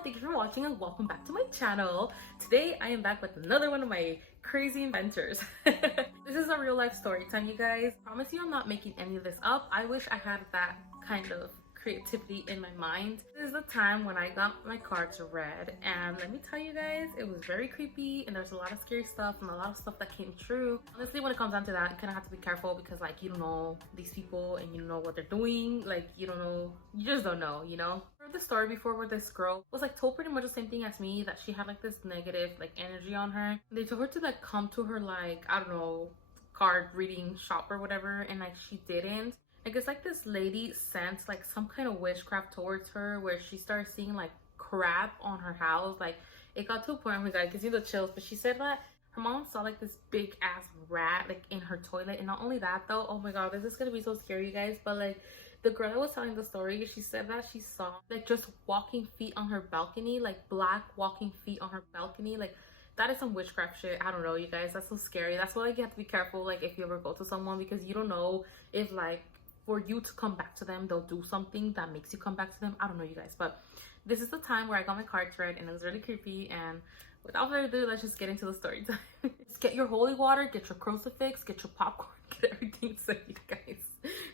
everyone, thank you for watching and welcome back to my channel. Today I am back with another one of my crazy adventures. This is a real life story time, you guys. Promise you I'm not making any of this up. I wish I had that kind of creativity in my mind. This is the time when I got my cards read, and let me tell you guys, it was very creepy and there's a lot of scary stuff and a lot of stuff that came true. Honestly, when it comes down to that, you kind of have to be careful because like you don't know these people and you don't know what they're doing. Like you don't know, you just don't know, you know. I heard the story before where this girl was like told pretty much the same thing as me, that she had like this negative like energy on her. They told her to like come to her like, I don't know, card reading shop or whatever, and like she didn't. Like it's like this lady sensed like some kind of witchcraft towards her, where she started seeing like crap on her house. Like it got to a point, oh my god, it gives you the chills. But she said that her mom saw like this big ass rat like in her toilet. And not only that though, oh my god, this is gonna be so scary, you guys, but like the girl that was telling the story, she said that she saw like just walking feet on her balcony, like black walking feet on her balcony. Like that is some witchcraft shit. I don't know, you guys, that's so scary. That's why like, you have to be careful like if you ever go to someone, because you don't know if like for you to come back to them, they'll do something that makes you come back to them. I don't know, you guys, but this is the time where I got my cards read and it was really creepy. And without further ado, let's just get into the story time. Just get your holy water, get your crucifix, get your popcorn, get everything set, you guys.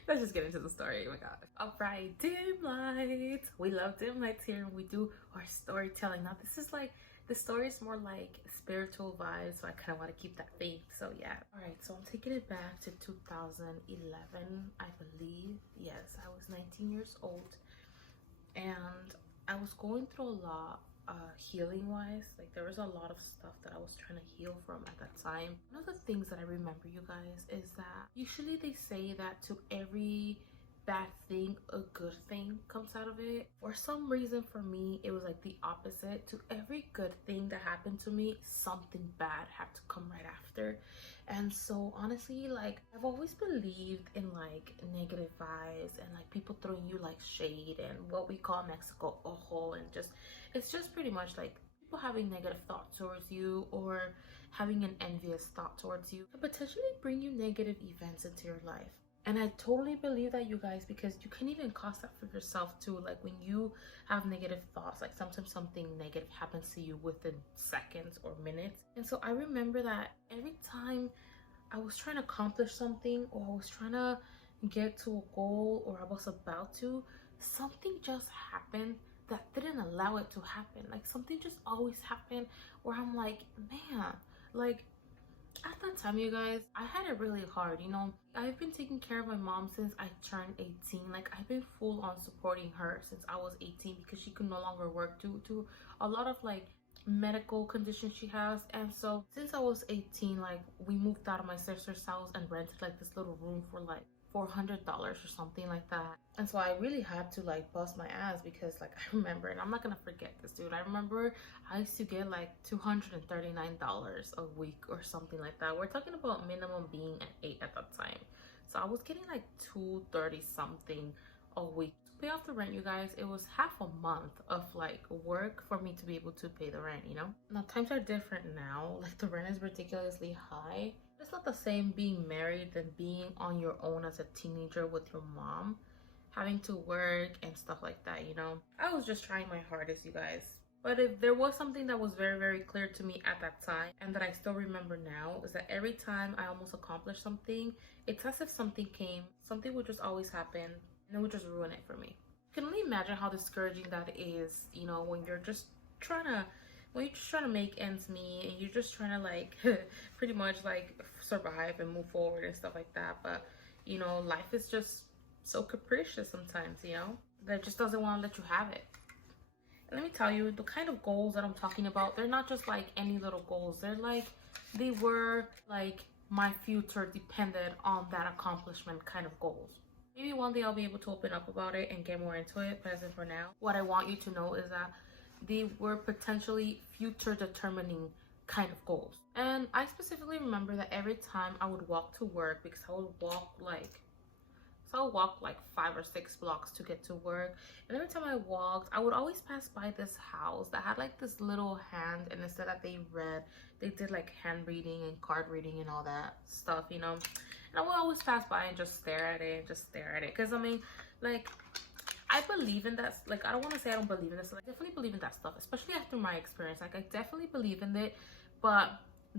Let's just get into the story. Oh my god. All right, dim lights. We love dim lights here and we do our storytelling. Now this is like, the story is more like spiritual vibes, so I kind of want to keep that theme. So yeah. All right, so I'm taking it back to 2011, I believe. Yes, I was 19 years old and I was going through a lot healing wise. Like there was a lot of stuff that I was trying to heal from at that time. One of the things that I remember, you guys, is that usually they say that to every bad thing a good thing comes out of it. For some reason, for me, it was like the opposite. To every good thing that happened to me, something bad had to come right after. And so honestly, like I've always believed in like negative vibes and like people throwing you like shade and what we call in Mexico ojo, and just it's just pretty much like people having negative thoughts towards you or having an envious thought towards you could potentially bring you negative events into your life. And I totally believe that, you guys, because you can even cause that for yourself too. Like when you have negative thoughts, like sometimes something negative happens to you within seconds or minutes. And so I remember that every time I was trying to accomplish something, or I was trying to get to a goal, or I was about to, something just happened that didn't allow it to happen. Like something just always happened where I'm like, man, like at that time, you guys, I had it really hard, you know. I've been taking care of my mom since I turned 18. Like I've been full on supporting her since I was 18 because she could no longer work due to a lot of like medical conditions she has. And so since I was 18, like we moved out of my sister's house and rented like this little room for like $400 or something like that. And so I really had to like bust my ass, because like I remember, and I'm not gonna forget this, dude, I remember I used to get like $239 a week or something like that. We're talking about minimum being at 8 at that time, so I was getting like 230 something a week to pay off the rent. You guys, it was half a month of like work for me to be able to pay the rent, you know. Now times are different now, like the rent is ridiculously high. It's not the same being married than being on your own as a teenager with your mom, having to work and stuff like that, you know. I was just trying my hardest, you guys. But if there was something that was very, very clear to me at that time, and that I still remember now, is that every time I almost accomplished something, it's as if something would just always happen, and it would just ruin it for me. You can only imagine how discouraging that is, you know, when you're just trying to make ends meet and you're just trying to like pretty much like survive and move forward and stuff like that. But you know, life is just so capricious sometimes, you know, that just doesn't want to let you have it. And let me tell you, the kind of goals that I'm talking about, they're not just like any little goals. They're like, they were like my future depended on that accomplishment kind of goals. Maybe one day I'll be able to open up about it and get more into it, but as of for now, what I want you to know is that they were potentially future determining kind of goals. And I specifically remember that every time I would walk to work, because I would walk like 5 or 6 blocks to get to work, and every time I walked, I would always pass by this house that had like this little hand, and instead that they read, they did like hand reading and card reading and all that stuff, you know. And I would always pass by and just stare at it, because I mean, like I believe in that. Like, I don't want to say I don't believe in this. I definitely believe in that stuff, especially after my experience. Like, I definitely believe in it, but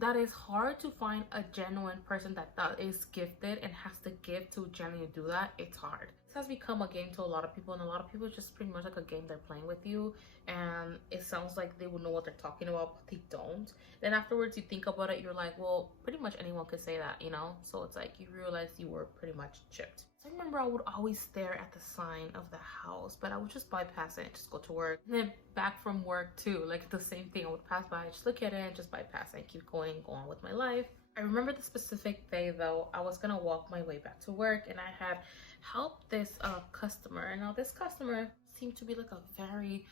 that is hard to find a genuine person that is gifted and has the gift to genuinely do that. It's hard. This has become a game to a lot of people, and a lot of people just pretty much like a game they're playing with you, and it sounds like they will know what they're talking about, but they don't. Then afterwards you think about it, you're like, well, pretty much anyone could say that, you know? So it's like you realize you were pretty much chipped. So I remember I would always stare at the sign of the house, but I would just bypass it and just go to work. And then back from work too, like the same thing. I would pass by, just look at it and just bypass it and keep going and go on with my life. I remember the specific day though, I was gonna walk my way back to work, and I had helped this customer. And now this customer seemed to be like a very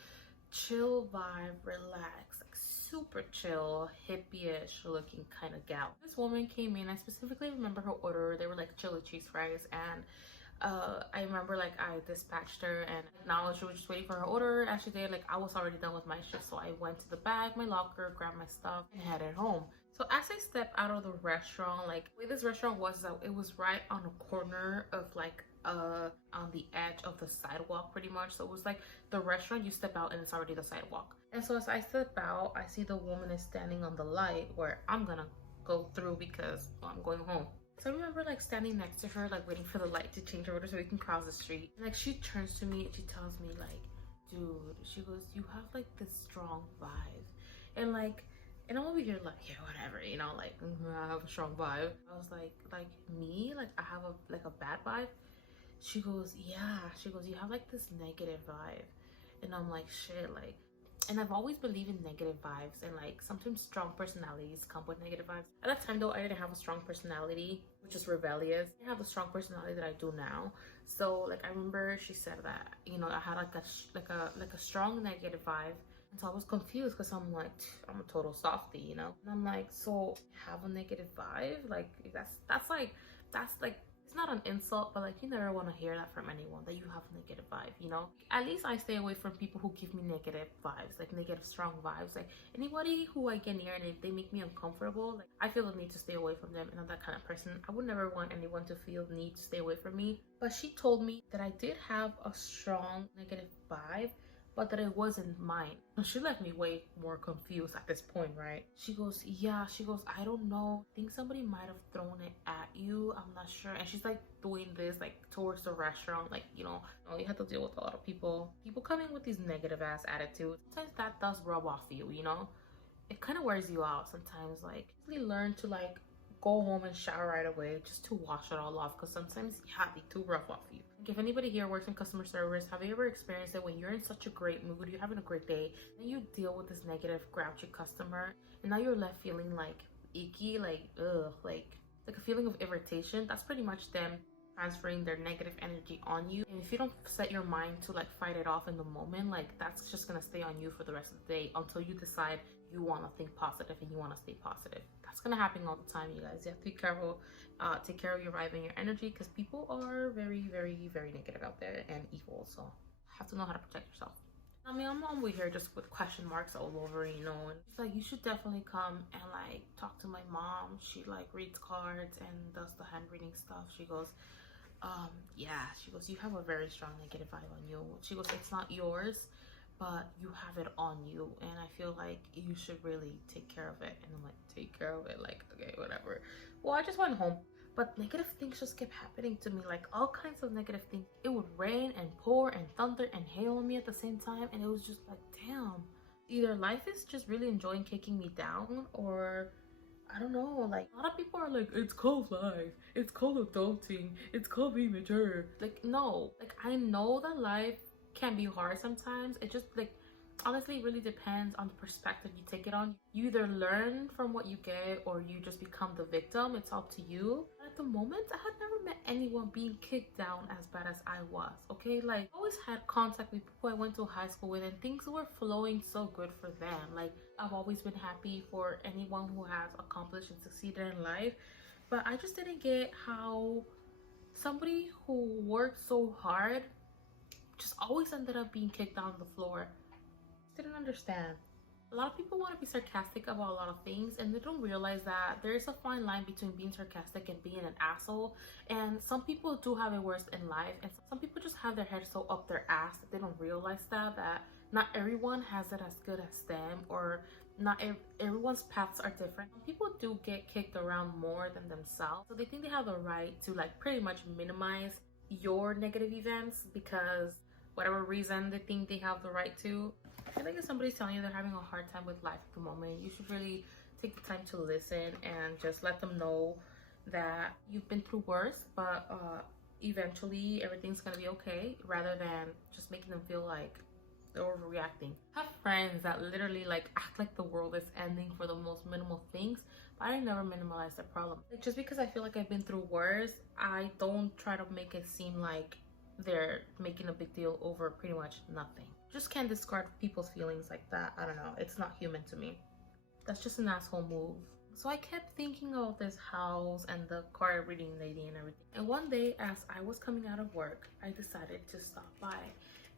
chill vibe, relaxed, like super chill, hippie-ish looking kind of gal. This woman came in. I specifically remember her order. They were like chili cheese fries, and I remember like I dispatched her and acknowledged she was just waiting for her order. As she did, like I was already done with my shift, so I went to the bag, my locker, grabbed my stuff, and headed home. So as I stepped out of the restaurant, like the way this restaurant was, that it was right on a corner of like on the edge of the sidewalk pretty much. So it was like the restaurant, you step out and it's already the sidewalk. And so as I step out, I see the woman is standing on the light where I'm gonna go through because I'm going home. So I remember like standing next to her, like waiting for the light to change her order so we can cross the street. And like she turns to me and she tells me like, dude, she goes, you have like this strong vibe. And like, and I'm over here like, yeah, whatever, you know, like I have a strong vibe. I was like me, like I have a bad vibe. She goes, yeah. She goes, you have like this negative vibe. And I'm like, shit, like, and I've always believed in negative vibes, and like sometimes strong personalities come with negative vibes. At that time though, I didn't have a strong personality, which is rebellious. I have the strong personality that I do now. So like I remember she said that, you know, I had like a strong negative vibe. And so I was confused because I'm like, I'm a total softie, you know? And I'm like, so have a negative vibe? Like that's like it's not an insult, but like you never want to hear that from anyone, that you have a negative vibe, you know? At least I stay away from people who give me negative vibes, like negative strong vibes. Like anybody who I get near and if they make me uncomfortable, like I feel the need to stay away from them. And I'm that kind of person. I would never want anyone to feel the need to stay away from me. But she told me that I did have a strong negative vibe, but that it wasn't mine. She left me way more confused at this point, right? She goes, yeah, she goes, I don't know. I think somebody might have thrown it at you. I'm not sure. And she's like doing this like towards the restaurant. Like, you know, you have to deal with a lot of people coming with these negative ass attitudes. Sometimes that does rub off you, you know? It kind of wears you out sometimes. Like, really learn to like go home and shower right away just to wash it all off, because sometimes they too rough off you. Like if anybody here works in customer service, have you ever experienced it when you're in such a great mood, you're having a great day, and you deal with this negative grouchy customer, and now you're left feeling like icky, like ugh, like a feeling of irritation? That's pretty much them transferring their negative energy on you. And if you don't set your mind to like fight it off in the moment, like that's just gonna stay on you for the rest of the day until you decide you want to think positive and you want to stay positive. That's gonna happen all the time, you guys. You have to be careful, take care of your vibe and your energy, because people are very, very, very negative out there and evil. So you have to know how to protect yourself. I mean, I'm over here just with question marks all over, you know, and she's like, you should definitely come and like talk to my mom. She like reads cards and does the hand reading stuff. She goes, yeah, she goes, you have a very strong negative vibe on you. She goes, it's not yours, but you have it on you, and I feel like you should really take care of it. And I'm like, take care of it? Like, okay, whatever. Well, I just went home, but negative things just kept happening to me, like all kinds of negative things. It would rain and pour and thunder and hail on me at the same time, and it was just like, damn, either life is just really enjoying kicking me down, or I don't know. Like a lot of people are like, it's called life, it's called adulting, it's called being mature. Like no, like I know that life can be hard sometimes. It just like honestly, it really depends on the perspective you take it on. You either learn from what you get or you just become the victim. It's up to you. At the moment, I had never met anyone being kicked down as bad as I was, okay? Like, I always had contact with people I went to high school with, and things were flowing so good for them. Like, I've always been happy for anyone who has accomplished and succeeded in life. But I just didn't get how somebody who worked so hard just always ended up being kicked down the floor. Didn't understand. A lot of people want to be sarcastic about a lot of things, and they don't realize that there is a fine line between being sarcastic and being an asshole. And some people do have it worse in life, and some people just have their head so up their ass that they don't realize that not everyone has it as good as them, or not everyone's paths are different. People do get kicked around more than themselves, so they think they have the right to like pretty much minimize your negative events because whatever reason they think they have the right to. I feel like if somebody's telling you they're having a hard time with life at the moment, you should really take the time to listen and just let them know that you've been through worse, but eventually everything's gonna be okay, rather than just making them feel like they're overreacting. I have friends that literally like act like the world is ending for the most minimal things, but I never minimize the problem. Like, just because I feel like I've been through worse, I don't try to make it seem like they're making a big deal over pretty much nothing. Just can't discard people's feelings like that. I don't know, it's not human to me. That's just an asshole move. So I kept thinking about this house and the card reading lady and everything. And one day, as I was coming out of work, I decided to stop by.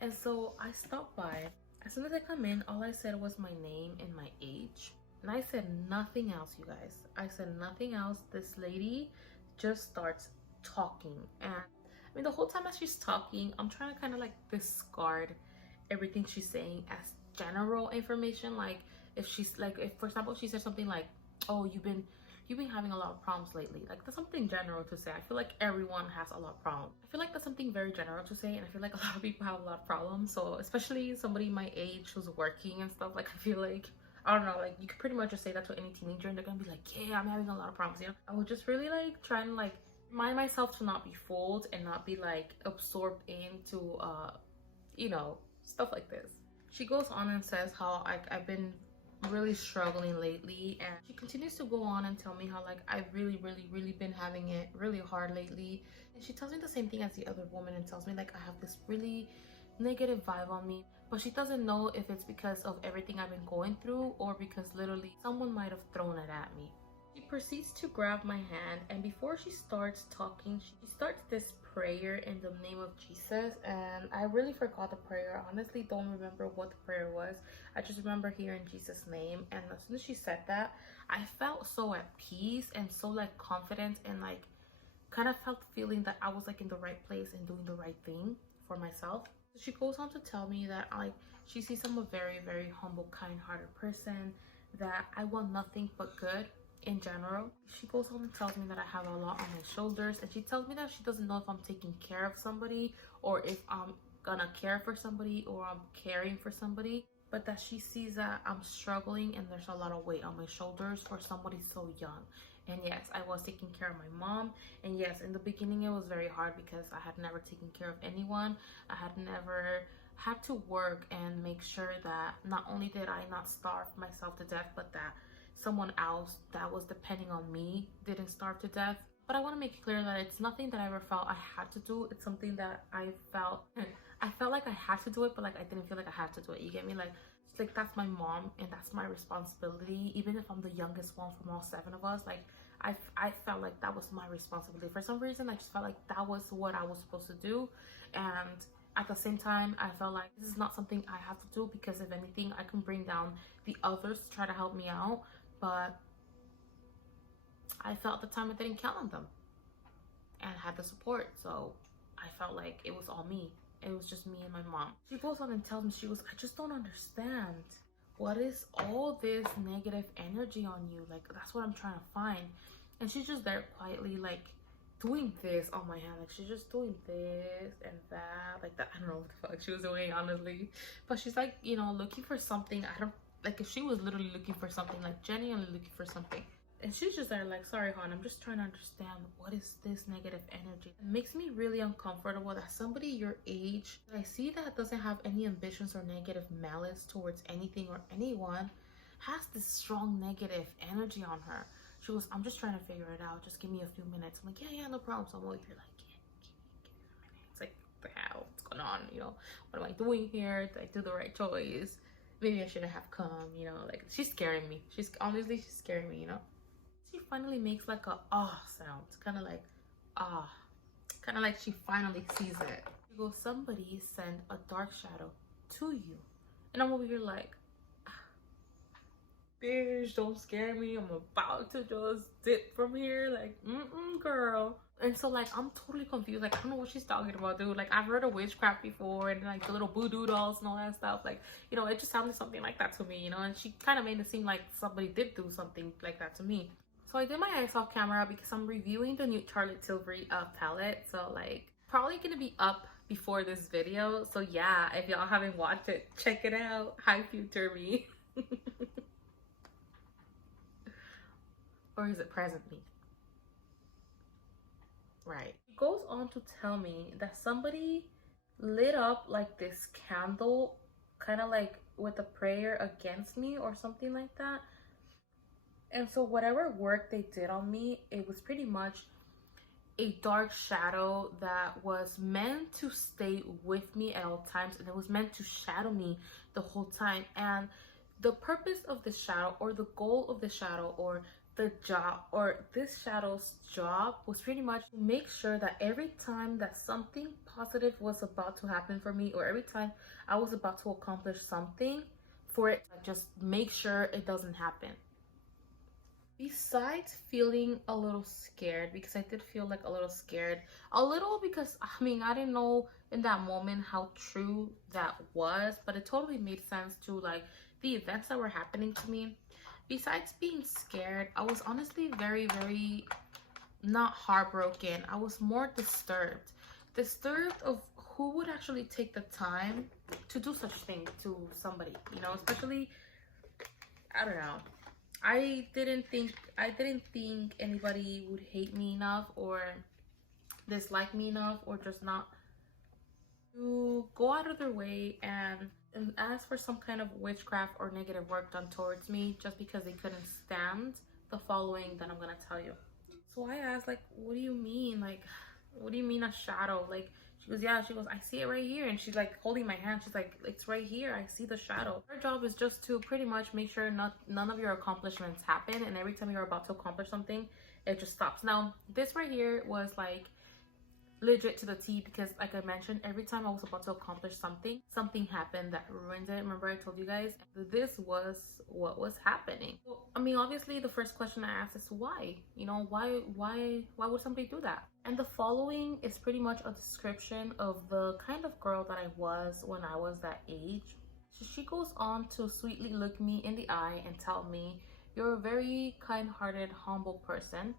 And so I stopped by. As soon as I come in, all I said was my name and my age. And I said nothing else, you guys. I said nothing else. This lady just starts talking. And I mean, the whole time as she's talking, I'm trying to kind of like discard everything she's saying as general information. Like if she's like, if for example, she said something like, oh, you've been having a lot of problems lately. Like, that's something general to say. I feel like everyone has a lot of problems. I feel like that's something very general to say, and I feel like a lot of people have a lot of problems. So especially somebody my age who's working and stuff, like I feel like, I don't know, like you could pretty much just say that to any teenager and they're gonna be like, yeah, I'm having a lot of problems, you know? I would just really like try and like remind myself to not be fooled and not be like absorbed into you know, stuff like this. She goes on and says how I've been really struggling lately, and she continues to go on and tell me how like I've really been having it really hard lately. And she tells me the same thing as the other woman and tells me like I have this really negative vibe on me, but she doesn't know if it's because of everything I've been going through or because literally someone might have thrown it at me. She proceeds to grab my hand, and before she starts talking, she starts this prayer in the name of Jesus, and I really forgot the prayer. I honestly don't remember what the prayer was. I just remember hearing Jesus' name, and as soon as she said that, I felt so at peace and so like confident, and like kind of felt feeling that I was like in the right place and doing the right thing for myself. So she goes on to tell me that like she sees I'm a very humble, kind-hearted person, that I want nothing but good in general. She goes on and tells me that I have a lot on my shoulders, and she tells me that she doesn't know if I'm taking care of somebody or if I'm gonna care for somebody or I'm caring for somebody, but that she sees that I'm struggling and there's a lot of weight on my shoulders for somebody so young. And yes, I was taking care of my mom, and yes, in the beginning it was very hard because I had never taken care of anyone. I had never had to work and make sure that not only did I not starve myself to death, but that someone else that was depending on me didn't starve to death. But I want to make it clear that it's nothing that I ever felt I had to do. It's something that I felt like I had to do it, but like I didn't feel like I had to do it. You get me? Like, it's like that's my mom and that's my responsibility. Even if I'm the youngest one from all 7 of us, like I felt like that was my responsibility. For some reason, I just felt like that was what I was supposed to do. And at the same time, I felt like this is not something I have to do, because if anything, I can bring down the others to try to help me out. But I felt at the time I didn't count on them and had the support, so I felt like it was all me. It was just me and my mom. She goes on and tells me, she goes, I just don't understand. What is all this negative energy on you? Like, that's what I'm trying to find. And she's just there quietly, like, doing this on my hand. Like, she's just doing this and that, like that. I don't know what the fuck she was doing, honestly. But she's like, you know, looking for something. I don't, like, if she was literally looking for something, like genuinely looking for something. And she's just there like, sorry hon, I'm just trying to understand, what is this negative energy? It makes me really uncomfortable that somebody your age, that I see that doesn't have any ambitions or negative malice towards anything or anyone, has this strong negative energy on her. She goes, I'm just trying to figure it out, just give me a few minutes. I'm like, yeah, no problem. So I'm over here like, give me a minute. It's like, what the hell, what's going on? You know, what am I doing here? Did I do the right choice? Maybe I shouldn't have come, you know, like, she's scaring me. She's scaring me, you know. She finally makes like a ah sound, kind of like ah, kind of like she finally sees it. She goes, somebody sent a dark shadow to you. And I'm over here like, bitch, don't scare me. I'm about to just dip from here. Like, girl. And so, like, I'm totally confused. Like, I don't know what she's talking about, dude. Like, I've heard of witchcraft before and, like, the little voodoo dolls and all that stuff. Like, you know, it just sounded something like that to me, you know? And she kind of made it seem like somebody did do something like that to me. So I did my eyes off camera because I'm reviewing the new Charlotte Tilbury palette. So, like, probably gonna be up before this video. So, yeah, if y'all haven't watched it, check it out. Hi, future me. Or is it present me? Right. It goes on to tell me that somebody lit up like this candle, kind of like with a prayer against me or something like that. And so whatever work they did on me, it was pretty much a dark shadow that was meant to stay with me at all times, and it was meant to shadow me the whole time. And the purpose of the shadow, or the goal of the shadow, or the job, or this shadow's job, was pretty much to make sure that every time that something positive was about to happen for me, or every time I was about to accomplish something, for it to just make sure it doesn't happen. Besides feeling a little scared, because I did feel like a little scared, a little because I mean, I didn't know in that moment how true that was, but it totally made sense to like the events that were happening to me. Besides being scared, I was honestly very not heartbroken. I was more disturbed of who would actually take the time to do such thing to somebody, you know, especially, I don't know. I didn't think anybody would hate me enough or dislike me enough or just not to go out of their way and ask for some kind of witchcraft or negative work done towards me just because they couldn't stand the following that I'm gonna tell you. So I asked, like, what do you mean? Like, what do you mean a shadow? Like, she goes, yeah, she goes, I see it right here. And she's like holding my hand. She's like, it's right here. I see the shadow. Her job is just to pretty much make sure none of your accomplishments happen. And every time you're about to accomplish something, it just stops. Now, this right here was like legit to the T, because like I mentioned, every time I was about to accomplish something happened that ruined it. Remember I told you guys this was what was happening. Well, I mean, obviously the first question I asked is why, you know, why would somebody do that? And the following is pretty much a description of the kind of girl that I was when I was that age. So she goes on to sweetly look me in the eye and tell me, you're a very kind-hearted, humble person.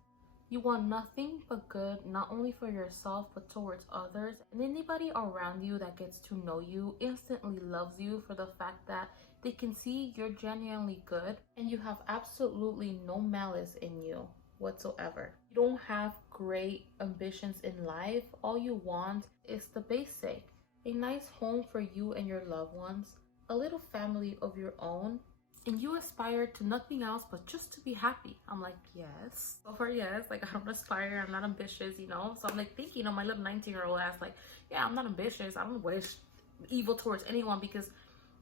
You want nothing but good, not only for yourself, but towards others. And anybody around you that gets to know you instantly loves you for the fact that they can see you're genuinely good and you have absolutely no malice in you whatsoever. You don't have great ambitions in life. All you want is the basic. A nice home for you and your loved ones, a little family of your own, and you aspire to nothing else but just to be happy. I'm like, yes. So far, yes. Like, I don't aspire. I'm not ambitious, you know? So I'm like thinking, you know, my little 19-year-old ass, like, yeah, I'm not ambitious. I don't wish evil towards anyone because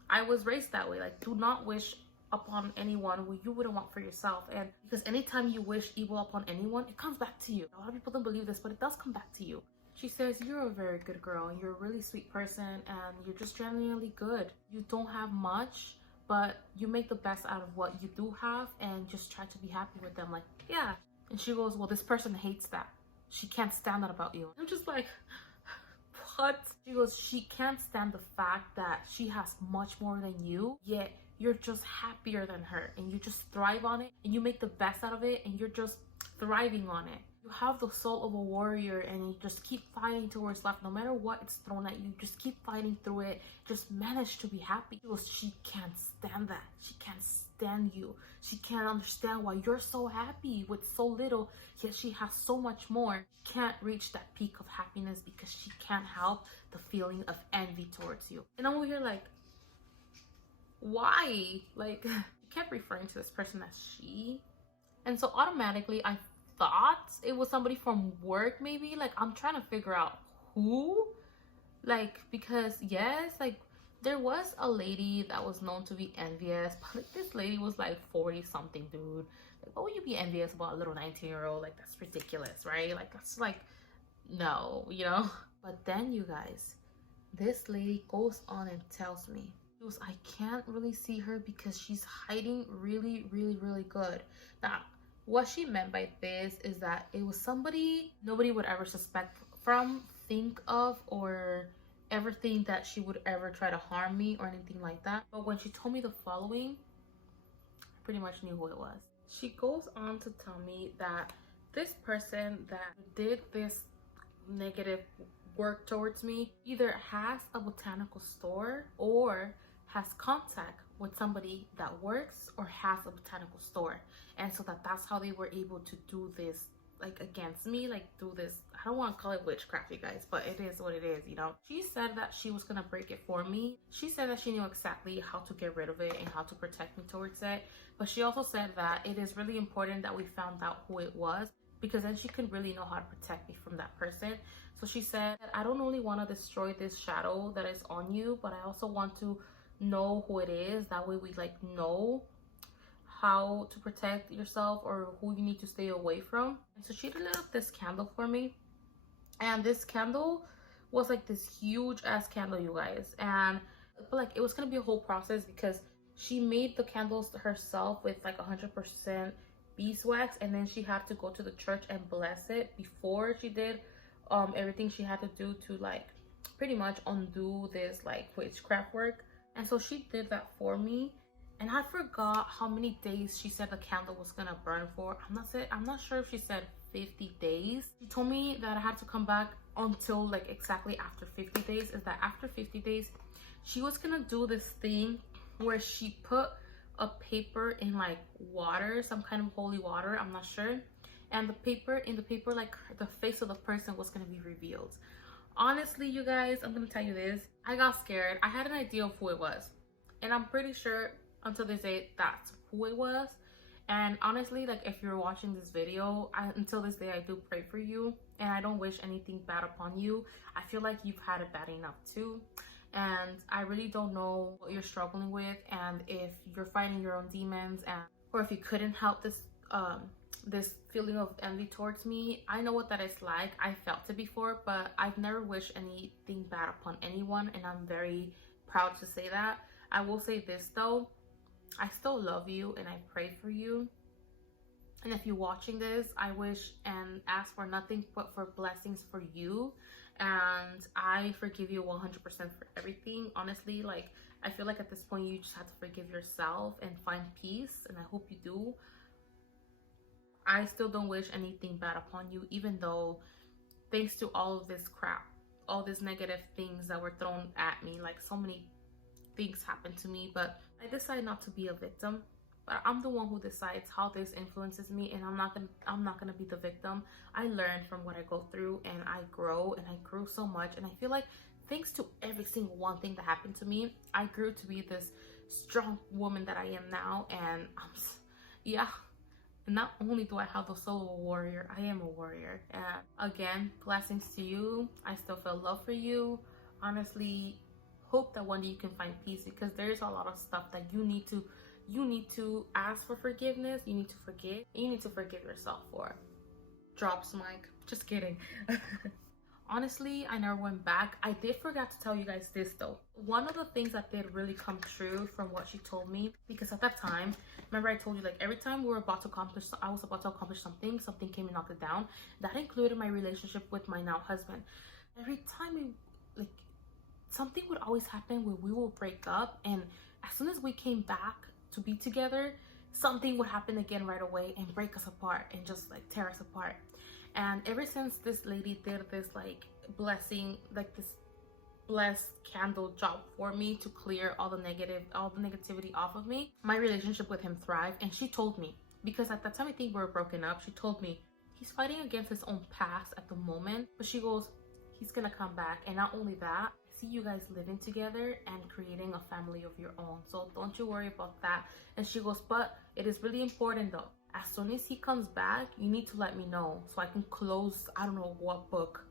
I was raised that way. Like, do not wish upon anyone what you wouldn't want for yourself. And because anytime you wish evil upon anyone, it comes back to you. A lot of people don't believe this, but it does come back to you. She says, you're a very good girl. You're a really sweet person and you're just genuinely good. You don't have much, but you make the best out of what you do have and just try to be happy with them. Like, yeah. And she goes, well, this person hates that. She can't stand that about you. I'm just like, what? She goes, she can't stand the fact that she has much more than you, yet you're just happier than her and you just thrive on it and you make the best out of it and you're just thriving on it. You have the soul of a warrior and you just keep fighting towards life. No matter what it's thrown at you, just keep fighting through it. Just manage to be happy. Because she can't stand that. She can't stand you. She can't understand why you're so happy with so little, yet she has so much more. She can't reach that peak of happiness because she can't help the feeling of envy towards you. And I'm over here like, why? Like, you kept referring to this person as she. And so automatically I thought it was somebody from work, maybe. Like, I'm trying to figure out who, like, because yes, like, there was a lady that was known to be envious, but like, this lady was like 40 something, dude. Like, what would you be envious about a little 19-year-old? Like, that's ridiculous, right? Like, that's like, no, you know. But then, you guys, this lady goes on and tells me, She goes, I can't really see her because she's hiding really, really, really good. Now, what she meant by this is that it was somebody nobody would ever suspect from, think of, or ever think that she would ever try to harm me or anything like that. But when she told me the following, I pretty much knew who it was. She goes on to tell me that this person that did this negative work towards me either has a botanical store or has contact with somebody that works or has a botanical store, and so that's how they were able to do this, like, against me, like, do this. I don't want to call it witchcraft, you guys, but it is what it is, you know. She said that she was gonna break it for me. She said that she knew exactly how to get rid of it and how to protect me towards it, but she also said that it is really important that we found out who it was, because then she can really know how to protect me from that person. So she said that I don't only want to destroy this shadow that is on you, but I also want to know who it is. That way we, like, know how to protect yourself or who you need to stay away from. And so she lit up this candle for me, and this candle was like this huge ass candle, you guys. And but like, it was gonna be a whole process because she made the candles herself with like 100% beeswax, and then she had to go to the church and bless it before she did everything she had to do to, like, pretty much undo this, like, witchcraft work. And so she did that for me, and I forgot how many days she said the candle was gonna burn for. I'm not sure if she said 50 days. She told me that I had to come back until, like, exactly after 50 days. Is that after 50 days she was gonna do this thing where she put a paper in, like, water, some kind of holy water, I'm not sure, and in the paper, like, the face of the person was gonna be revealed. Honestly, you guys, I'm gonna tell you this, I got scared. I had an idea of who it was, and I'm pretty sure until this day that's who it was. And honestly, like, if you're watching this video, until this day I do pray for you, and I don't wish anything bad upon you. I feel like you've had it bad enough too, and I really don't know what you're struggling with, and if you're fighting your own demons, and or if you couldn't help this this feeling of envy towards me. I know what that is like. I felt it before, but I've never wished anything bad upon anyone, and I'm very proud to say that. I will say this though, I still love you and I pray for you. And if you're watching this, I wish and ask for nothing but for blessings for you. And I forgive you 100% for everything. Honestly, like, I feel like at this point you just have to forgive yourself and find peace, and I hope you do. I still don't wish anything bad upon you, even though thanks to all of this crap, all these negative things that were thrown at me, like, so many things happened to me, but I decided not to be a victim. But I'm the one who decides how this influences me, and I'm not gonna be the victim. I learn from what I go through, and I grow, and I grew so much. And I feel like thanks to every single one thing that happened to me, I grew to be this strong woman that I am now. And yeah, not only do I have the soul of a warrior, I am a warrior. And again, blessings to you. I still feel love for you. Honestly, hope that one day you can find peace, because there's a lot of stuff that you need to ask for forgiveness, you need to forgive, and you need to forgive yourself for. Drops mic. Just kidding. Honestly, I never went back. I did forget to tell you guys this though. One of the things that did really come true from what she told me, because at that time, remember I told you, like, every time I was about to accomplish something came and knocked it down. That included my relationship with my now husband. Every time something would always happen where we will break up, and as soon as we came back to be together, something would happen again right away and break us apart and just, like, tear us apart. And ever since this lady did this, like, blessing, like, this blessed candle job for me to clear all the negativity off of me, my relationship with him thrived. And she told me, because at that time I think we were broken up, she told me he's fighting against his own past at the moment, but she goes, he's gonna come back. And not only that, I see you guys living together and creating a family of your own, so don't you worry about that. And she goes, but it is really important though, as soon as he comes back, you need to let me know so I can close I don't know what book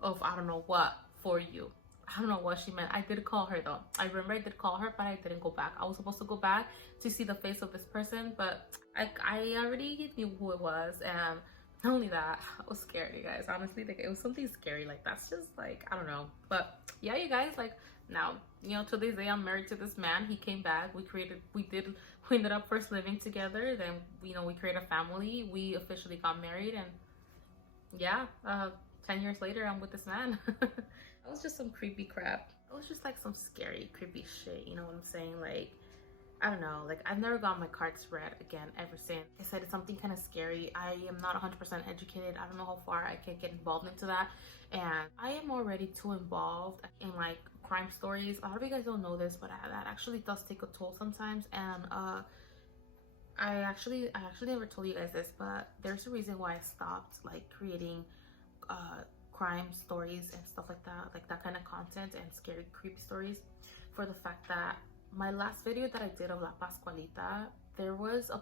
of I don't know what for you. I don't know what she meant. I did call her though. I remember I did call her, but I didn't go back. I was supposed to go back to see the face of this person, but I already knew who it was. And not only that, I was scared, you guys. Honestly, like, it was something scary. Like, that's just, like, I don't know. But yeah, you guys, like, Now, you know, to this day, I'm married to this man. He came back. We ended up first living together. Then, you know, we created a family. We officially got married, and yeah, 10 years later, I'm with this man. That was just some creepy crap. It was just like some scary, creepy shit. You know what I'm saying? Like, I don't know, like I've never gotten my cards read again ever since. Like I said, it's something kind of scary. I am not 100% educated. I don't know how far I can get involved into that. And I am already too involved in like crime stories. A lot of you guys don't know this, but that actually does take a toll sometimes. And I actually never told you guys this, but there's a reason why I stopped like creating crime stories and stuff like that kind of content and scary creepy stories, for the fact that my last video that I did of La Pascualita, there was a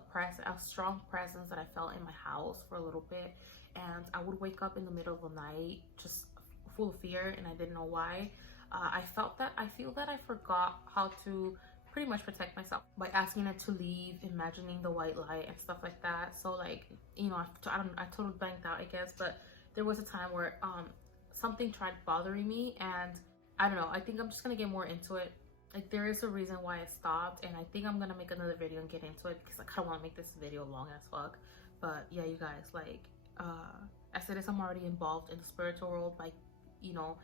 strong presence that I felt in my house for a little bit, and I would wake up in the middle of the night just full of fear, and I didn't know why. I feel that I forgot how to pretty much protect myself by asking it to leave, imagining the white light and stuff like that. So like, you know, I totally blanked out, I guess, but there was a time where something tried bothering me, and I don't know, I think I'm just gonna get more into it. Like, there is a reason why I stopped, and I think I'm gonna make another video and get into it, because I kind of want to make this video long as fuck. But yeah, you guys, like, as it is, I'm already involved in the spiritual world by, you know,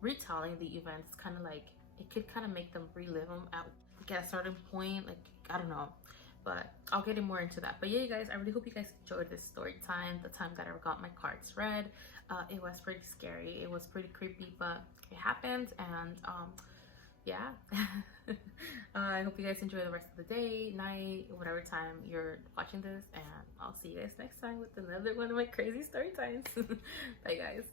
retelling the events. Kind of like, it could kind of make them relive them at a certain point. Like, I don't know, but I'll get more into that. But yeah, you guys, I really hope you guys enjoyed this story time, the time that I got my cards read. It was pretty scary, it was pretty creepy, but it happened. And yeah. I hope you guys enjoy the rest of the day, night, whatever time you're watching this, and I'll see you guys next time with another one of my crazy story times. Bye guys.